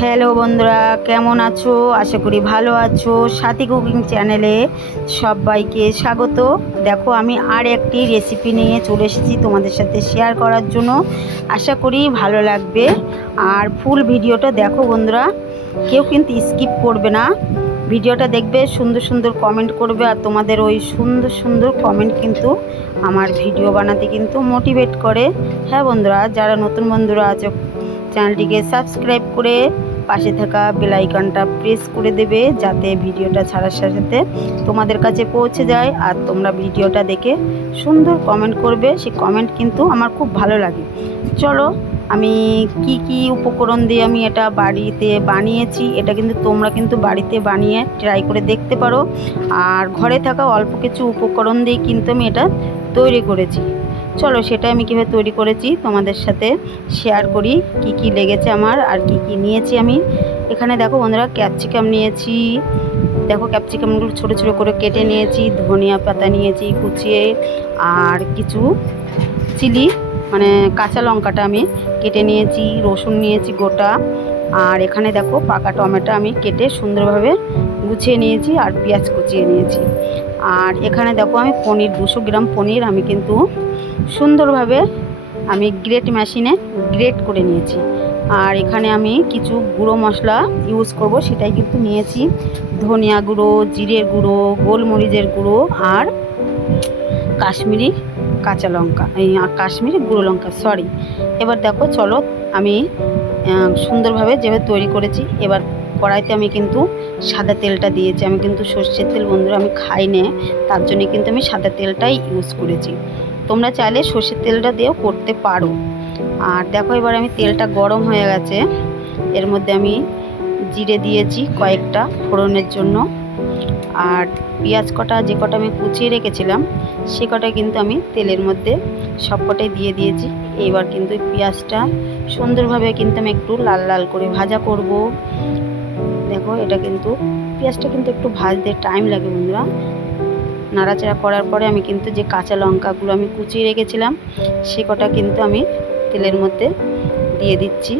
Hello বন্ধুরা, কেমন আছো? আশা করি ভালো আছো। সাথী কুকিং চ্যানেলে সবাইকে স্বাগত। দেখো, আমি আর একটি রেসিপি নিয়ে চলে এসেছি তোমাদের সাথে শেয়ার করার জন্য। আশা করি ভালো লাগবে। আর ফুল ভিডিওটা দেখো বন্ধুরা, কেউ কিন্তু স্কিপ করবে না। ভিডিওটা দেখবে, সুন্দর সুন্দর কমেন্ট করবে, আর তোমাদের ওই সুন্দর সুন্দর কমেন্ট কিন্তু আমার ভিডিও বানাতে কিন্তু মোটিভেট করে। হ্যাঁ বন্ধুরা, যারা নতুন বন্ধুরা আছো, চ্যানেলটিকে সাবস্ক্রাইব করে পাশে থাকা বেল আইকনটা প্রেস করে দেবে, যাতে ভিডিওটা ছাড়ার সাথে সাথে তোমাদের কাছে পৌঁছে যায়। আর তোমরা ভিডিওটা দেখে সুন্দর কমেন্ট করবে, সেই কমেন্ট কিন্তু আমার খুব ভালো লাগে। চলো, আমি কি কি উপকরণ দিয়ে আমি এটা বাড়িতে বানিয়েছি, এটা কিন্তু তোমরা কিন্তু বাড়িতে বানিয়ে ট্রাই করে দেখতে পারো। আর ঘরে থাকা অল্প কিছু উপকরণ দিয়ে কিন্তু আমি এটা তৈরি করেছি। চলো, সেটা আমি কীভাবে তৈরি করেছি তোমাদের সাথে শেয়ার করি। কি কি লেগেছে আমার আর কি কি নিয়েছি আমি। এখানে দেখো বন্ধুরা, ক্যাপসিকাম নিয়েছি। দেখো, ক্যাপসিকামগুলো ছোটো ছোটো করে কেটে নিয়েছি। ধনিয়া পাতা নিয়েছি কুচিয়ে, আর কিছু চিলি মানে কাঁচা লঙ্কাটা আমি কেটে নিয়েছি। রসুন নিয়েছি গোটা। আর এখানে দেখো, পাকা টমেটো আমি কেটে সুন্দরভাবে গুছিয়ে নিয়েছি, আর পেঁয়াজ কুচিয়ে নিয়েছি। আর এখানে দেখো, আমি পনির 200 গ্রাম পনির আমি কিন্তু সুন্দরভাবে আমি গ্রেট মেশিনে গ্রেট করে নিয়েছি। আর এখানে আমি কিছু গুঁড়ো মশলা ইউজ করব, সেটাই কিন্তু নিয়েছি। ধনিয়া গুঁড়ো, জিরের গুঁড়ো, গোলমরিচের গুঁড়ো, আর কাশ্মীরি কাঁচা লঙ্কা, এই কাশ্মীরি গুঁড়ো লঙ্কা, সরি। এবার দেখো, চলো আমি সুন্দরভাবে যেভাবে তৈরি করেছি। এবার কড়াইতে আমি কিন্তু সাদা তেলটা দিয়েছি। আমি কিন্তু সর্ষের তেল বন্ধুরা আমি খাই না, তার জন্য কিন্তু আমি সাদা তেলটাই ইউজ করেছি। তোমরা চাইলে সর্ষের তেলটা দিয়েও করতে পারো। আর দেখো, এবার আমি তেলটা গরম হয়ে গেছে, এর মধ্যে আমি জিরে দিয়েছি কয়েকটা ফোড়নের জন্য। আর পেঁয়াজ কটা যে কটা আমি কুচিয়ে রেখেছিলাম, সে কটা কিন্তু আমি তেলের মধ্যে সব কটাই দিয়ে দিয়েছি। এবার কিন্তু পেঁয়াজটা সুন্দরভাবে কিন্তু আমি একটু লাল লাল করে ভাজা করব। দেখো, এটা কিন্তু পেঁয়াজটা কিন্তু একটু ভাজতে টাইম লাগে বন্ধুরা। নাড়াচাড়া করার পরে আমি কিন্তু যে কাঁচা লঙ্কাগুলো আমি কুচিয়ে রেখেছিলাম, সে কটা কিন্তু আমি তেলের মধ্যে দিয়ে দিচ্ছি।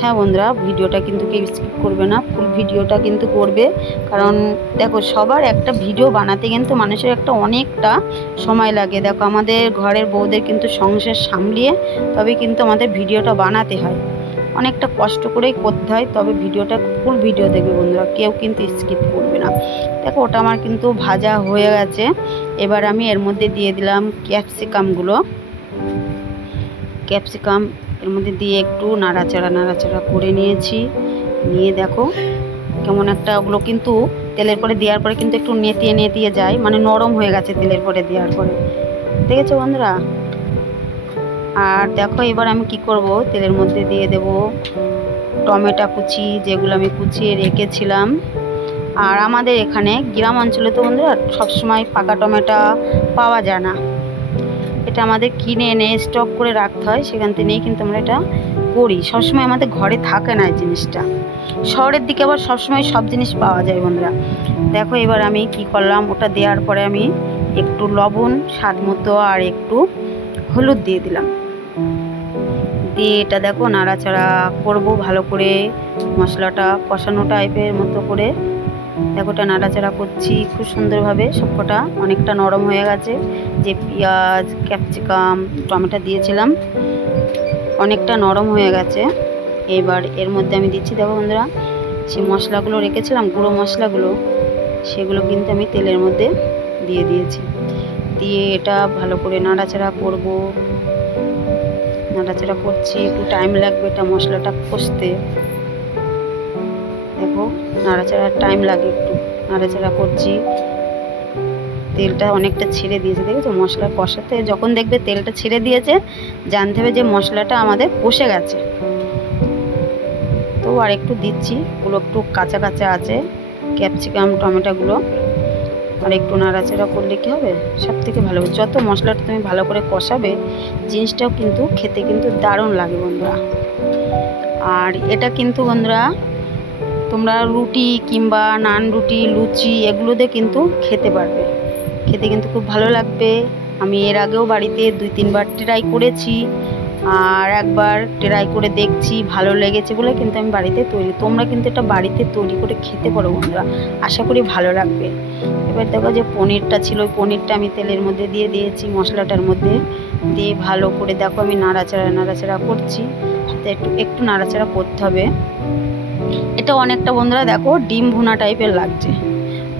হ্যাঁ বন্ধুরা, ভিডিওটা কিন্তু কেউ স্কিপ করবে না, ফুল ভিডিওটা কিন্তু করবে। কারণ দেখো, সবার একটা ভিডিও বানাতে কিন্তু মানুষের একটা অনেকটা সময় লাগে। দেখো, আমাদের ঘরের বউদের কিন্তু সংসার সামলিয়ে তবে কিন্তু আমাদের ভিডিওটা বানাতে হয়, অনেকটা কষ্ট করেই করতে হয়। তবে ভিডিওটা ফুল ভিডিও দেখবে বন্ধুরা, কেউ কিন্তু স্কিপ করবে না। দেখো, ওটা আমার কিন্তু ভাজা হয়ে গেছে। এবার আমি এর মধ্যে দিয়ে দিলাম ক্যাপসিকামগুলো। ক্যাপসিকাম এর মধ্যে দিয়ে একটু নাড়াচাড়া করে নিয়েছি। নিয়ে দেখো, কেমন একটা ওগুলো কিন্তু তেলের পরে দেওয়ার পরে কিন্তু একটু নেতিয়ে যায়, মানে নরম হয়ে গেছে তেলের পরে দেওয়ার পরে। দেখেছো বন্ধুরা? আর দেখো, এবার আমি কি করব, তেলের মধ্যে দিয়ে দেব টমেটো কুচি, যেগুলো আমি কুচিয়ে রেখেছিলাম। আর আমাদের এখানে গ্রাম অঞ্চলে তো বন্ধুরা সবসময় পাকা টমেটো পাওয়া যায় না, এটা আমাদের কিনে এনে স্টক করে রাখতে হয়, সেখান থেকেই কিন্তু আমরা এটা করি। সবসময় আমাদের ঘরে থাকে না এই জিনিসটা। শহরের দিকে আবার সবসময় সব জিনিস পাওয়া যায় বন্ধুরা। দেখো, এবার আমি কি করলাম, ওটা দেওয়ার পরে আমি একটু লবণ স্বাদ মতো আর একটু হলুদ দিয়ে দিলাম। দিয়ে এটা দেখো নাড়াচাড়া করব ভালো করে, মশলাটা কষানো টাইপের মতো করে। দেখো, ওটা নাড়াচাড়া করছি খুব সুন্দরভাবে। সবকটা অনেকটা নরম হয়ে গেছে, যে পেঁয়াজ ক্যাপসিকাম টমেটো দিয়েছিলাম অনেকটা নরম হয়ে গেছে। এবার এর মধ্যে আমি দিচ্ছি, দেখো বন্ধুরা, সেই মশলাগুলো রেখেছিলাম, গুঁড়ো মশলাগুলো, সেগুলো কিন্তু আমি তেলের মধ্যে দিয়ে দিয়েছি। দিয়ে এটা ভালো করে নাড়াচাড়া করব। নাড়াচাড়া করছি, একটু টাইম লাগবে এটা মশলাটা কষতে। দেখো, নাড়াচাড়ার টাইম লাগে, একটু নাড়াচাড়া করছি। তেলটা অনেকটা ছেড়ে দিয়েছে, দেখেছো? মশলা কষাতে যখন দেখবে তেলটা ছেড়ে দিয়েছে, জানতে হবে যে মশলাটা আমাদের কষে গেছে। তো আর একটু দিচ্ছি, ওগুলো একটু কাঁচা কাঁচা আছে ক্যাপসিকাম টমেটোগুলো। আর একটু নাড়াচাড়া করলে কী হবে, সব থেকে ভালো হবে। যত মশলাটা তুমি ভালো করে কষাবে, জিনিসটাও কিন্তু খেতে কিন্তু দারুণ লাগে বন্ধুরা। আর এটা কিন্তু বন্ধুরা তোমরা রুটি কিংবা নান রুটি, লুচি এগুলোতে কিন্তু খেতে পারবে, খেতে কিন্তু খুব ভালো লাগবে। আমি এর আগেও বাড়িতে 2-3 বার ট্রাই করেছি, আর একবার ট্রাই করে দেখছি, ভালো লেগেছে বলে কিন্তু আমি বাড়িতে তোমরা কিন্তু এটা বাড়িতে তৈরি করে খেতে পারো বন্ধুরা, আশা করি ভালো লাগবে। এবার দেখো যে পনিরটা ছিল, ওই পনিরটা আমি তেলের মধ্যে দিয়ে দিয়েছি, মশলাটার মধ্যে দিয়ে ভালো করে দেখো আমি নাড়াচাড়া করছি। তো একটু একটু নাড়াচাড়া করতে হবে। এটা অনেকটা বন্ধুরা দেখো ডিম ভুনা টাইপের লাগছে,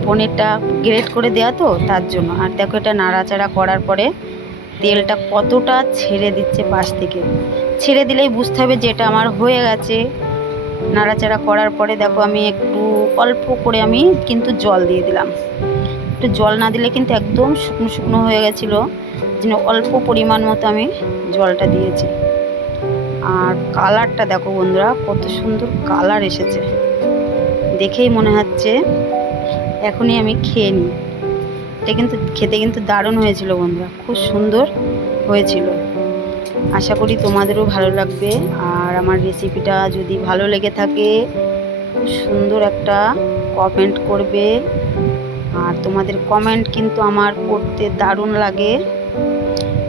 পনিরটা গ্রেট করে দেওয়া তো তার জন্য। আর দেখো এটা নাড়াচাড়া করার পরে তেলটা কতটা ছেড়ে দিচ্ছে, পাশ থেকে ছেড়ে দিলেই বুঝতে হবে যে এটা আমার হয়ে গেছে। নাড়াচাড়া করার পরে দেখো আমি একটু অল্প করে আমি কিন্তু জল দিয়ে দিলাম। একটু জল না দিলে কিন্তু একদম শুকনো শুকনো হয়ে গেছিলো, যেন অল্প পরিমাণ মতো আমি জলটা দিয়েছি। আর কালারটা দেখো বন্ধুরা কত সুন্দর কালার এসেছে, দেখেই মনে হচ্ছে এখনই আমি খেয়ে নিই। এটা কিন্তু খেতে কিন্তু দারুণ হয়েছিল বন্ধুরা, খুব সুন্দর হয়েছিল। আশা করি তোমাদেরও ভালো লাগবে। আর আমার রেসিপিটা যদি ভালো লেগে থাকে খুব সুন্দর একটা কমেন্ট করবে। আর তোমাদের কমেন্ট কিন্তু আমার পড়তে দারুণ লাগে,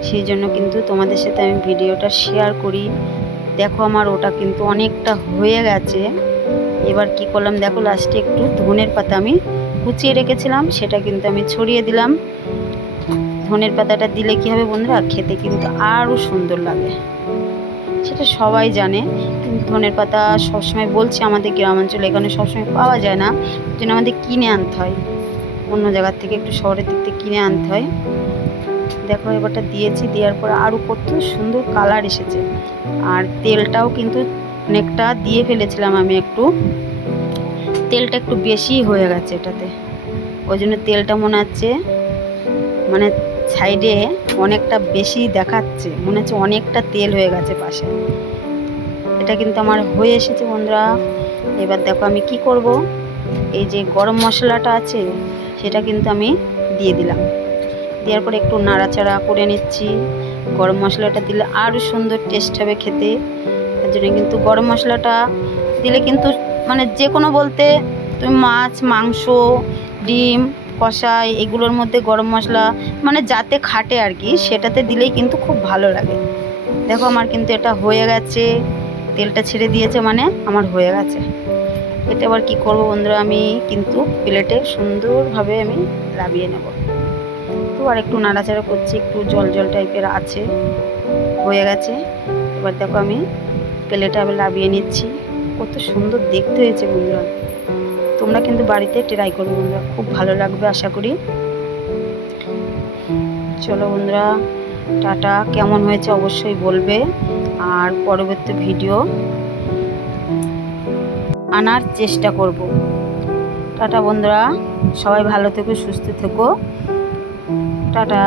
সেই জন্য কিন্তু তোমাদের সাথে আমি ভিডিওটা শেয়ার করি। দেখো আমার ওটা কিন্তু অনেকটা হয়ে গেছে। এবার কি করলাম দেখো, লাস্টে একটু ধনের পাতা আমি কুচিয়ে রেখেছিলাম, সেটা কিন্তু আমি ছড়িয়ে দিলাম। ধনের পাতাটা দিলে কি হবে বন্ধুরা, খেতে কিন্তু আরও সুন্দর লাগে, সেটা সবাই জানে। কিন্তু ধনের পাতা সবসময় বলছি আমাদের গ্রামাঞ্চলে এখানে সবসময় পাওয়া যায় না, যেন আমাদের কিনে আনতে হয়, অন্য জায়গার থেকে একটু শহরের দিক থেকে কিনে আনতে হয়। দেখো এবারটা দিয়েছি, দেওয়ার পর আরও কত সুন্দর কালার এসেছে। আর তেলটাও কিন্তু অনেকটা দিয়ে ফেলেছিলাম আমি, একটু তেলটা একটু বেশি হয়ে গেছে এটাতে, ওই জন্য তেলটা মনে হচ্ছে মানে সাইডে অনেকটা বেশি দেখাচ্ছে, মনে হচ্ছে অনেকটা তেল হয়ে গেছে পাশে। এটা কিন্তু আমার হয়ে এসেছে বন্ধুরা। এবার দেখো আমি কি করব, এই যে গরম মশলাটা আছে সেটা কিন্তু আমি দিয়ে দিলাম। দেওয়ার পরে একটু নাড়াচাড়া করে নিচ্ছি। গরম মশলাটা দিলে আরও সুন্দর টেস্ট হবে খেতে, তার জন্য কিন্তু গরম মশলাটা দিলে কিন্তু মানে যে কোনো বলতে তুমি মাছ, মাংস, ডিম কষাই এগুলোর মধ্যে গরম মশলা মানে যাতে খাটে আর কি, সেটাতে দিলেই কিন্তু খুব ভালো লাগে। দেখো আমার কিন্তু এটা হয়ে গেছে, তেলটা ছেড়ে দিয়েছে মানে আমার হয়ে গেছে। এটা আবার কী করবো বন্ধুরা, আমি কিন্তু প্লেটে সুন্দরভাবে আমি লাভিয়ে নেব। তো আর একটু নাড়াচাড়া করছি, একটু জল জল টাইপের আছে, হয়ে গেছে। এবার দেখো আমি প্লেটে আমি লাভিয়ে নিচ্ছি। কত সুন্দর দেখতে হয়েছে বন্ধুরা, তোমরা কিন্তু বাড়িতে ট্রাই করবে বন্ধুরা, খুব ভালো লাগবে আশা করি। চলো বন্ধুরা, টাটা, কেমন হয়েছে অবশ্যই বলবে। আর পরবর্তী ভিডিও আনার চেষ্টা করব। টাটা বন্ধুরা, সবাই ভালো থেকো, সুস্থ থেকো, টাটা।